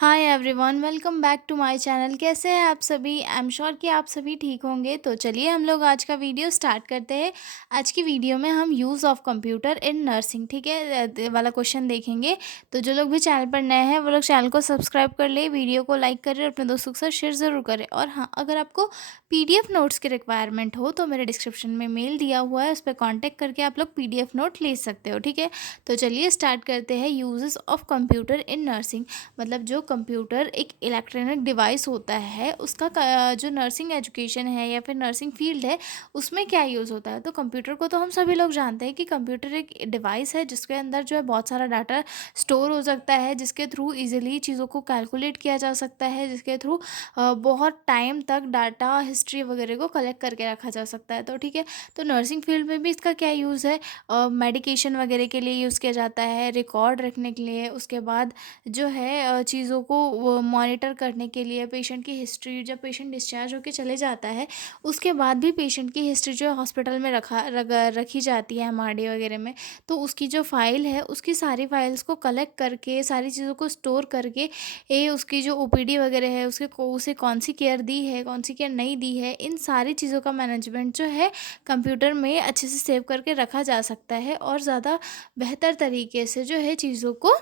Hi everyone, welcome back to my channel. कैसे हैं आप सभी? आई एम श्योर कि आप सभी ठीक होंगे। तो चलिए हम लोग आज का वीडियो स्टार्ट करते हैं। आज की वीडियो में हम use of computer in nursing, ठीक है, वाला क्वेश्चन देखेंगे। तो जो लोग भी चैनल पर नए हैं वो लोग चैनल को सब्सक्राइब कर ले, वीडियो को लाइक करें और अपने दोस्तों के साथ शेयर ज़रूर करें। और हाँ, अगर आपको पीडीएफ नोट्स की रिक्वायरमेंट हो तो मेरे डिस्क्रिप्शन में मेल दिया हुआ है, उस पर कॉन्टैक्ट करके आप लोग पीडीएफ नोट ले सकते हो, ठीक है। तो चलिए स्टार्ट करते हैं। Uses of computer in nursing, मतलब जो कंप्यूटर एक इलेक्ट्रॉनिक डिवाइस होता है उसका जो नर्सिंग एजुकेशन है या फिर नर्सिंग फील्ड है उसमें क्या यूज़ होता है। तो कंप्यूटर को तो हम सभी लोग जानते हैं कि कंप्यूटर एक डिवाइस है जिसके अंदर जो है बहुत सारा डाटा स्टोर हो सकता है, जिसके थ्रू इजीली चीज़ों को कैलकुलेट किया जा सकता है, जिसके थ्रू बहुत टाइम तक डाटा हिस्ट्री वगैरह को कलेक्ट करके रखा जा सकता है। तो ठीक है, तो नर्सिंग फील्ड में भी इसका क्या यूज़ है? मेडिकेशन वगैरह के लिए यूज़ किया जाता है, रिकॉर्ड रखने के लिए, उसके बाद जो है चीज़ों को वो मॉनिटर करने के लिए, पेशेंट की हिस्ट्री, जब पेशेंट डिस्चार्ज होकर चले जाता है उसके बाद भी पेशेंट की हिस्ट्री जो है हॉस्पिटल में रखी जाती है एमआरडी वगैरह में। तो उसकी जो फाइल है उसकी सारी फाइल्स को कलेक्ट करके, सारी चीज़ों को स्टोर करके, उसकी जो ओपीडी वगैरह है उसे कौन सी केयर दी है, कौन सी केयर नहीं दी है, इन सारी चीज़ों का मैनेजमेंट जो है कंप्यूटर में अच्छे से सेव करके रखा जा सकता है और ज़्यादा बेहतर तरीके से जो है चीज़ों को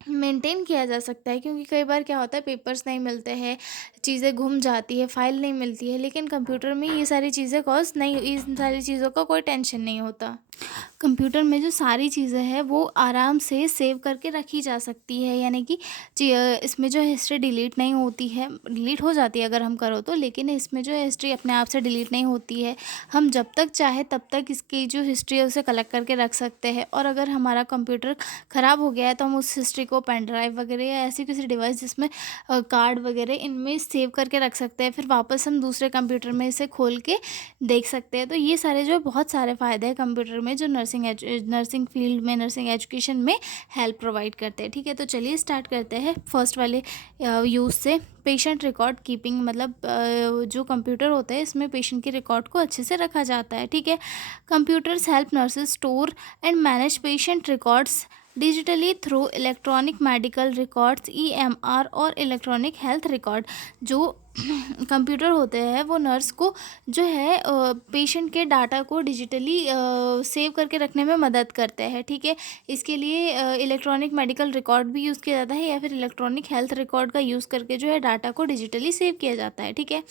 मेंटेन किया जा सकता है। क्योंकि कई बार क्या होता है, पेपर्स नहीं मिलते हैं, चीज़ें गुम जाती है, फाइल नहीं मिलती है, लेकिन कंप्यूटर में ये सारी चीज़ें कॉज नहीं, इन सारी चीज़ों का कोई टेंशन नहीं होता। कंप्यूटर में जो सारी चीज़ें हैं वो आराम से सेव करके रखी जा सकती है, यानी कि इसमें जो हिस्ट्री डिलीट नहीं होती है, डिलीट हो जाती है अगर हम करो तो, लेकिन इसमें जो है हिस्ट्री अपने आप से डिलीट नहीं होती है। हम जब तक चाहे तब तक इसकी जो हिस्ट्री है उसे कलेक्ट करके रख सकते हैं। और अगर हमारा कंप्यूटर ख़राब हो गया है तो हम उस हिस्ट्री को पेन ड्राइव वगैरह या ऐसी किसी डिवाइस जिसमें कार्ड वगैरह इनमें सेव करके रख सकते हैं, फिर वापस हम दूसरे कंप्यूटर में इसे खोल के देख सकते हैं। तो ये सारे जो बहुत सारे फ़ायदे हैं कंप्यूटर में, जो नर्सिंग फील्ड में, नर्सिंग एजुकेशन में हेल्प प्रोवाइड करते हैं, ठीक है। तो चलिए स्टार्ट करते हैं फर्स्ट वाले यूज़ से। पेशेंट रिकॉर्ड कीपिंग, मतलब जो कंप्यूटर होता है इसमें पेशेंट के रिकॉर्ड को अच्छे से रखा जाता है, ठीक है। Computers help nurses store and manage patient records digitally through electronic medical records, EMR और इलेक्ट्रॉनिक हेल्थ रिकॉर्ड। जो कंप्यूटर होते हैं वो नर्स को जो है पेशेंट के डाटा को डिजिटली सेव करके रखने में मदद करते हैं, ठीक है। इसके लिए इलेक्ट्रॉनिक मेडिकल रिकॉर्ड भी यूज़ किया जाता है या फिर इलेक्ट्रॉनिक हेल्थ रिकॉर्ड का यूज़ करके जो है डाटा को डिजिटली सेव किया जाता है, ठीक है।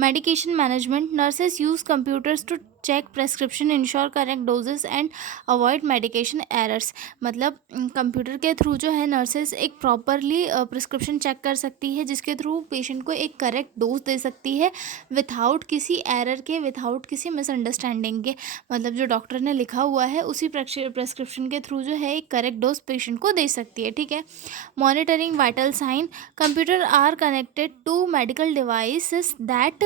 Medication management, nurses use computers to check prescription, ensure correct doses and avoid medication errors. मतलब कंप्यूटर के थ्रू जो है नर्सेस एक प्रॉपरली प्रिस्क्रिप्शन चेक कर सकती है, जिसके थ्रू पेशेंट को एक करेक्ट डोज दे सकती है विथआउट किसी एरर के, विथआउट किसी मिसअंडरस्टैंडिंग के। मतलब जो डॉक्टर ने लिखा हुआ है उसी प्रेस्क्रिप्शन के थ्रू जो है एक करेक्ट डोज पेशेंट को दे सकती है, ठीक है। Monitoring vital sign, computer are connected to medical devices that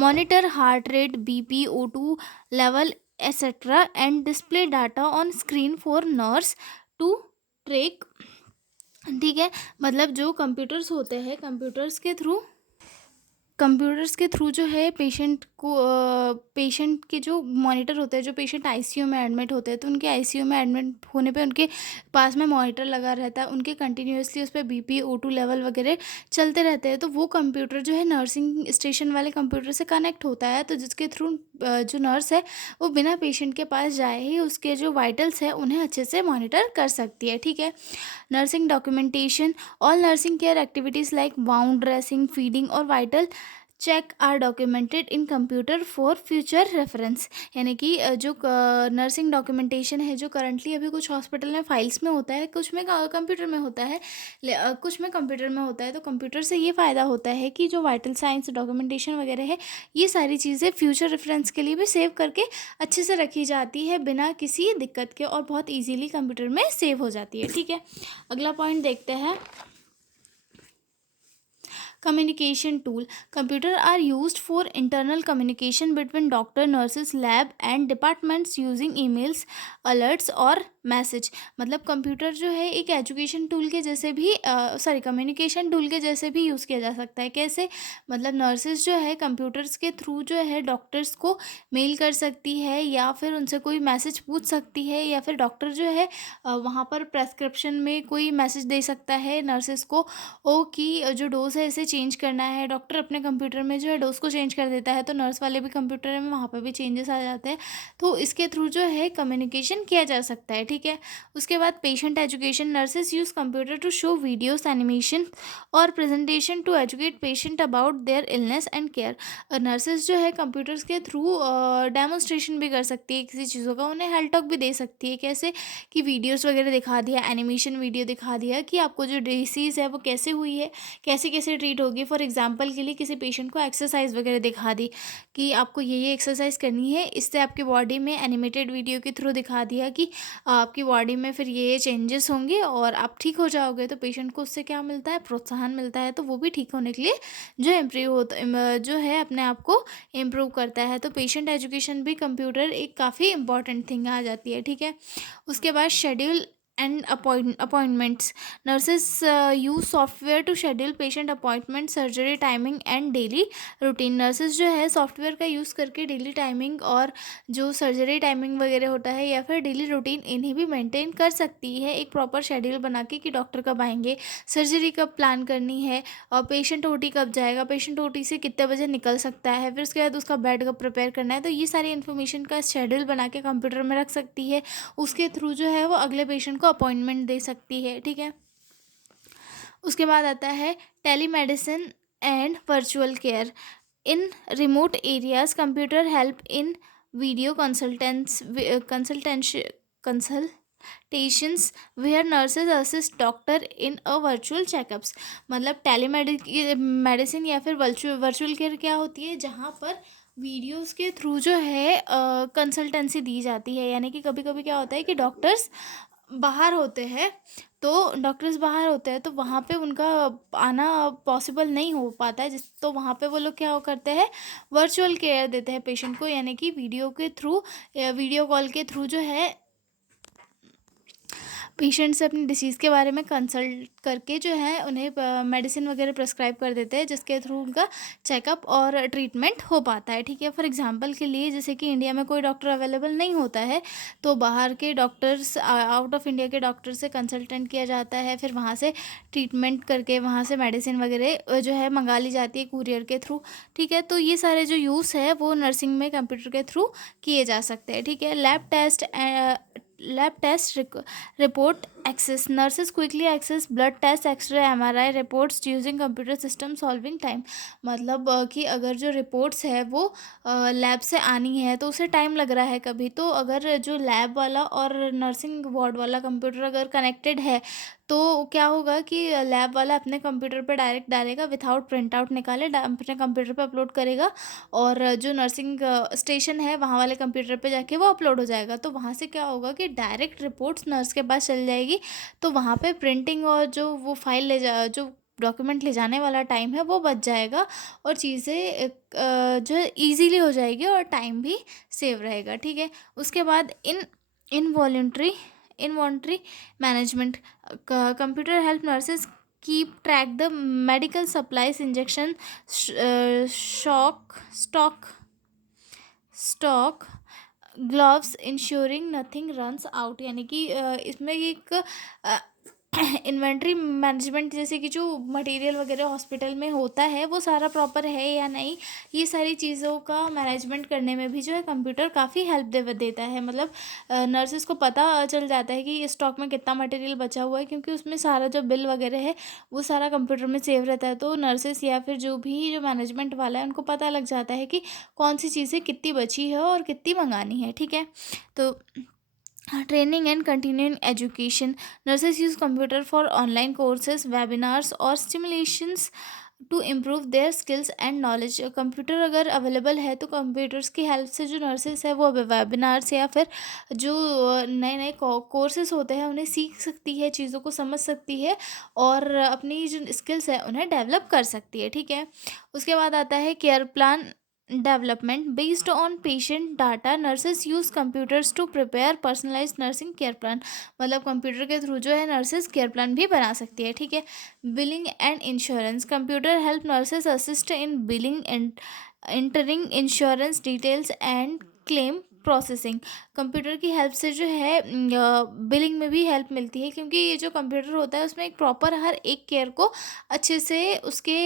monitor heart rate, BP, O2 level, etc. and display data on screen for nurse to track, ठीक है। मतलब जो कंप्यूटर्स के थ्रू जो है पेशेंट के जो मॉनिटर होते हैं, जो पेशेंट आईसीयू में एडमिट होते हैं तो उनके आईसीयू में एडमिट होने पे उनके पास में मॉनिटर लगा रहता है, उनके कंटिन्यूअसली उस पर बीपी, O2 लेवल वगैरह चलते रहते हैं। तो वो कंप्यूटर जो है नर्सिंग स्टेशन वाले कंप्यूटर से कनेक्ट होता है, तो जिसके थ्रू जो नर्स है वो बिना पेशेंट के पास जाए ही उसके जो वाइटल्स है उन्हें अच्छे से मॉनिटर कर सकती है, ठीक है। Nursing documentation, all nursing care activities like wound dressing, feeding और vital check are documented in computer for future reference. यानी कि जो नर्सिंग डॉक्यूमेंटेशन है जो करंटली अभी कुछ हॉस्पिटल में फाइल्स में होता है, कुछ में कंप्यूटर में होता है, कुछ में कंप्यूटर में होता है। तो कंप्यूटर से ये फ़ायदा होता है कि जो वाइटल साइंस डॉक्यूमेंटेशन वगैरह है ये सारी चीज़ें फ्यूचर रेफरेंस के लिए भी सेव करके अच्छे से रखी जाती है बिना किसी दिक्कत के, और बहुत ईजीली कंप्यूटर में सेव हो जाती है, ठीक है। अगला पॉइंट देखते हैं। Communication tool. Computer are used for internal communication between doctor, nurses, lab and departments using emails, alerts or message. मतलब कंप्यूटर जो है एक एजुकेशन टूल के जैसे भी कम्युनिकेशन टूल के जैसे भी यूज़ किया जा सकता है। कैसे? मतलब नर्सेज़ जो है कंप्यूटर्स के थ्रू जो है डॉक्टर्स को मेल कर सकती है, या फिर उनसे कोई मैसेज पूछ सकती है, या फिर डॉक्टर जो है वहाँ पर प्रेस्क्रिप्शन में कोई मैसेज दे सकता है नर्सेज़ को, ओ कि जो डोज़ है इसे चेंज करना है। डॉक्टर अपने कंप्यूटर में जो है डोज़ को चेंज कर देता है, तो नर्स वाले भी कंप्यूटर में वहाँ पर भी चेंजेस आ जाते हैं। तो इसके थ्रू जो है कम्युनिकेशन किया जा सकता है, ठीक है। उसके बाद patient education, nurses use computer to show videos, animation और presentation to educate patient about their illness and care. Nurses जो है कंप्यूटर्स के थ्रू डेमोन्स्ट्रेशन भी कर सकती है किसी चीज़ों का, उन्हें हेल्थ टॉक भी दे सकती है। कैसे? कि वीडियोस वगैरह दिखा दिया, एनिमेशन वीडियो दिखा दिया कि आपको जो डिसीज़ है वो कैसे हुई है, कैसे कैसे ट्रीट होगी। फॉर एग्जांपल के लिए किसी पेशेंट को एक्सरसाइज वगैरह दिखा दी कि आपको ये एक्सरसाइज करनी है, इससे आपकी बॉडी में एनिमेटेड वीडियो के थ्रू दिखा दिया कि आपकी बॉडी में फिर ये चेंजेस होंगे और आप ठीक हो जाओगे। तो पेशेंट को उससे क्या मिलता है? प्रोत्साहन मिलता है, तो वो भी ठीक होने के लिए जो इम्प्रूव होता जो है अपने आप को इम्प्रूव करता है। तो पेशेंट एजुकेशन भी कंप्यूटर एक काफ़ी इंपॉर्टेंट थिंग आ जाती है, ठीक है। उसके बाद schedule and appointments, nurses use software to schedule patient appointment, surgery timing and daily routine. Nurses जो है सॉफ्टवेयर का यूज़ करके डेली टाइमिंग और जो सर्जरी टाइमिंग वगैरह होता है या फिर डेली रूटीन, इन्हें भी मेंटेन कर सकती है एक प्रॉपर शेड्यूल बना के कि डॉक्टर कब आएंगे, सर्जरी कब प्लान करनी है, और पेशेंट ओटी कब जाएगा, पेशेंट ओटी से कितने बजे निकल सकता है, फिर उसके बाद उसका बेड कब प्रिपेयर करना है। तो ये सारी इन्फॉर्मेशन का शेड्यूल बना के कंप्यूटर में रख सकती है। उसके थ्रू जो है वो अगले पेशेंट को अपॉइंटमेंट दे सकती है, ठीक है। उसके बाद आता है telemedicine and virtual care. In remote areas computer help in video consultations where nurses assist doctor in a virtual checkups. मतलब मेडिसिन या फिर वर्चुअल केयर क्या होती है? जहाँ पर वीडियोस के थ्रू जो है कंसल्टेंसी दी जाती है। यानी कि कभी कभी क्या होता है कि बाहर होते हैं डॉक्टर्स बाहर होते हैं, तो वहाँ पे उनका आना पॉसिबल नहीं हो पाता है, जिस तो वहाँ पे वो लोग क्या करते हैं? वर्चुअल केयर देते हैं पेशेंट को, यानी कि वीडियो कॉल के थ्रू जो है पेशेंट से अपनी डिसीज़ के बारे में कंसल्ट करके जो है उन्हें मेडिसिन वगैरह प्रेस्क्राइब कर देते हैं, जिसके थ्रू उनका चेकअप और ट्रीटमेंट हो पाता है, ठीक है। फॉर एग्जांपल के लिए, जैसे कि इंडिया में कोई डॉक्टर अवेलेबल नहीं होता है, तो बाहर के डॉक्टर्स, आउट ऑफ इंडिया के डॉक्टर से कंसल्टेंट किया जाता है, फिर वहाँ से ट्रीटमेंट करके वहाँ से मेडिसिन वगैरह जो है मंगा ली जाती है कुरियर के थ्रू, ठीक है। तो ये सारे जो यूज़ है वो नर्सिंग में कंप्यूटर के थ्रू किए जा सकते हैं, ठीक है। Lab test report access, nurses quickly access blood test, x ray, MRI reports using computer system, solving time. मतलब कि अगर जो रिपोर्ट्स है वो लैब से आनी है तो उसे टाइम लग रहा है कभी, तो अगर जो लैब वाला और नर्सिंग वार्ड वाला कंप्यूटर अगर कनेक्टेड है, तो क्या होगा कि लैब वाला अपने कंप्यूटर पे डायरेक्ट डालेगा, विथआउट प्रिंट आउट निकाले अपने कंप्यूटर पे अपलोड करेगा, और जो नर्सिंग स्टेशन है वहाँ वाले कंप्यूटर पे जाके वो अपलोड हो जाएगा। तो वहाँ से क्या होगा कि डायरेक्ट रिपोर्ट्स नर्स के पास चल जाएगी, तो वहाँ पे प्रिंटिंग और जो वो फाइल जो डॉक्यूमेंट ले जाने वाला टाइम है वो बच जाएगा, और चीज़ें जो है ईजीली हो जाएगी और टाइम भी सेव रहेगा, ठीक है। उसके बाद involuntary involuntary management, computer help nurses keep track the medical supplies, injection, stock, gloves, ensuring nothing runs out. यानी कि इसमें एक इन्वेंट्री मैनेजमेंट, जैसे कि जो मटेरियल वगैरह हॉस्पिटल में होता है वो सारा प्रॉपर है या नहीं, ये सारी चीज़ों का मैनेजमेंट करने में भी जो है कंप्यूटर काफ़ी हेल्प देता है। मतलब नर्सेस को पता चल जाता है कि स्टॉक में कितना मटेरियल बचा हुआ है, क्योंकि उसमें सारा जो बिल वगैरह है वो सारा कंप्यूटर में सेव रहता है। तो नर्सेस या फिर जो मैनेजमेंट वाला है उनको पता लग जाता है कि कौन सी चीज़ें कितनी बची है और कितनी मंगानी है, ठीक है। तो training and continuing education, nurses use computer for online courses, webinars और stimulations to improve their skills and knowledge. Computer अगर अवेलेबल है तो कंप्यूटर्स की हेल्प से जो नर्सेज है वो वेबिनार्स या फिर जो नए नए कोर्सेज होते हैं उन्हें सीख सकती है, चीज़ों को समझ सकती है, और अपनी जो स्किल्स है उन्हें डेवलप कर सकती है, ठीक है। उसके बाद आता है care plan development based on patient data. Nurses use computers to prepare personalized nursing care plan. मतलब कंप्यूटर के थ्रू जो है नर्सेज केयर प्लान भी बना सकती है, ठीक है। Billing and insurance, computer help nurses assist in billing and entering insurance details and claim processing. Computer की हेल्प से जो है बिलिंग में भी हेल्प मिलती है, क्योंकि ये जो कंप्यूटर होता है उसमें एक प्रॉपर हर एक केयर को अच्छे से उसके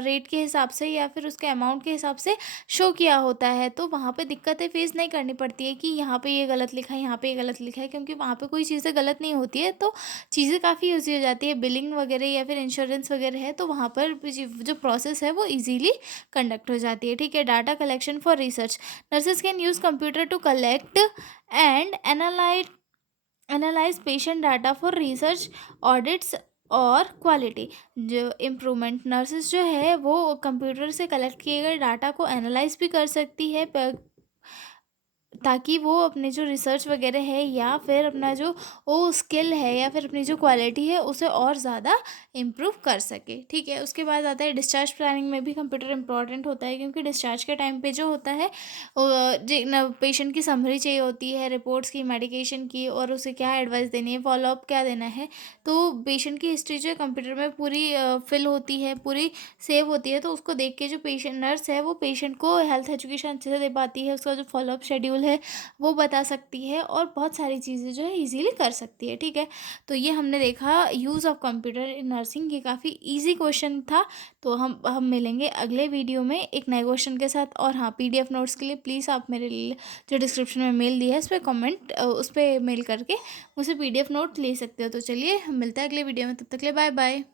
रेट के हिसाब से या फिर उसके अमाउंट के हिसाब से शो किया होता है। तो वहाँ पे दिक्कतें फेस नहीं करनी पड़ती है कि यहाँ पे ये गलत लिखा है, यहाँ पे ये गलत लिखा है, क्योंकि वहाँ पे कोई चीज़ें गलत नहीं होती है। तो चीज़ें काफ़ी ईजी हो जाती है। बिलिंग वगैरह या फिर इंश्योरेंस वगैरह है तो वहाँ पर जो प्रोसेस है वो ईजीली कंडक्ट हो जाती है, ठीक है। Data collection for research, nurses can use computer to collect and analyze patient data for research, audits और क्वालिटी जो इम्प्रूवमेंट। नर्सेज जो है वो कंप्यूटर से कलेक्ट किए गए डाटा को एनालाइज भी कर सकती है ताकि वो अपने जो रिसर्च वगैरह है या फिर अपना जो वो स्किल है या फिर अपनी जो क्वालिटी है उसे और ज़्यादा इम्प्रूव कर सके, ठीक है। उसके बाद आता है डिस्चार्ज प्लानिंग में भी कंप्यूटर इंपॉर्टेंट होता है, क्योंकि डिस्चार्ज के टाइम पे जो होता है पेशेंट की समरी चाहिए होती है, रिपोर्ट्स की, मेडिकेशन की, और उसे क्या एडवाइस देनी है, फॉलोअप क्या देना है। तो पेशेंट की हिस्ट्री जो है कंप्यूटर में पूरी फिल होती है, पूरी सेव होती है। तो उसको देख के जो पेशेंट नर्स है वो पेशेंट को हेल्थ एजुकेशन अच्छे से दे पाती है, उसका जो फॉलोअप शेड्यूल है वो बता सकती है और बहुत सारी चीज़ें जो है इजीली कर सकती है, ठीक है। तो ये हमने देखा use of computer in nursing, ये काफ़ी इजी क्वेश्चन था। तो हम मिलेंगे अगले वीडियो में एक नए क्वेश्चन के साथ। और हाँ, पीडीएफ नोट्स के लिए प्लीज़ आप मेरे लिए जो डिस्क्रिप्शन में मेल दिया है उस पर मेल करके मुझसे पीडीएफ नोट ले सकते हो। तो चलिए हम मिलते हैं अगले वीडियो में, तब तक के लिए बाय बाय।